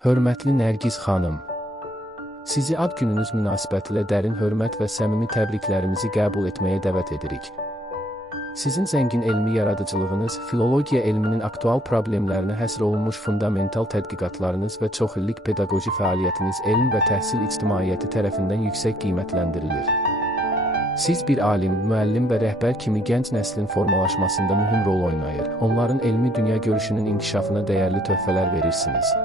Hörmətli Nərgiz xanım, sizi ad gününüz münasibətilə dərin hörmət və səmimi təbriklərimizi qəbul etməyə dəvət edirik. Sizin zəngin elmi yaradıcılığınız, filologiya elminin aktual problemlərinə həsr olunmuş fundamental tədqiqatlarınız və çoxillik pedaqoji fəaliyyətiniz elm və təhsil ictimaiyyəti tərəfindən yüksək qiymətləndirilir. Siz bir alim, müəllim və rəhbər kimi gənc nəslin formalaşmasında mühüm rol oynayır, onların elmi dünya görüşünün inkişafına dəyərli töhfələr verirsiniz.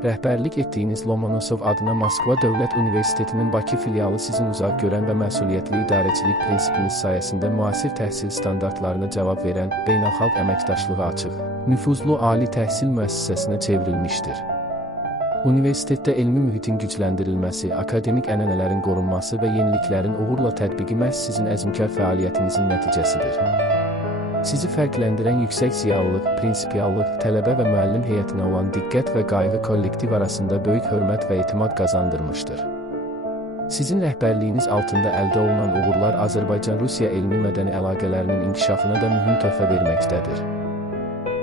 Rəhbərlik etdiyiniz Lomonosov adına Moskva Dövlət Universitetinin Bakı filialı sizin uzaq görən və məsuliyyətli idarəçilik prinsipiniz sayəsində müasir təhsil standartlarına cavab verən, beynəlxalq əməkdaşlığı açıq, nüfuzlu ali təhsil müəssisəsinə çevrilmişdir. Universitetdə elmi mühitin gücləndirilməsi, akademik ənənələrin qorunması və yeniliklərin uğurla tətbiqi məhz sizin əzmkar fəaliyyətinizin nəticəsidir. Sizi fərqləndirən yüksək ziyalılıq, prinsipiallıq, tələbə və müəllim heyətinə olan diqqət və qayğı kollektiv arasında böyük hörmət və etimad qazandırmışdır. Sizin rəhbərliyiniz altında əldə olunan uğurlar Azərbaycan-Rusiya elmi-mədəni əlaqələrinin inkişafına da mühüm töhfə verməkdədir.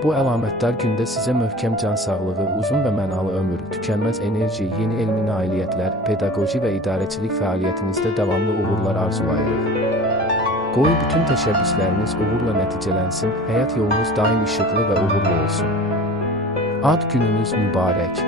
Bu əlamətdar gündə sizə möhkəm can sağlığı, uzun və mənalı ömür, tükənməz enerji, yeni elmi nailiyyətlər, pedaqoji və idarəçilik fəaliyyətinizdə davamlı uğurlar arzulayırıq. Qoy bütün təşəbbüsləriniz uğurla nəticələnsin, həyat yolunuz daim işıqlı və uğurlu olsun. Ad gününüz mübarək.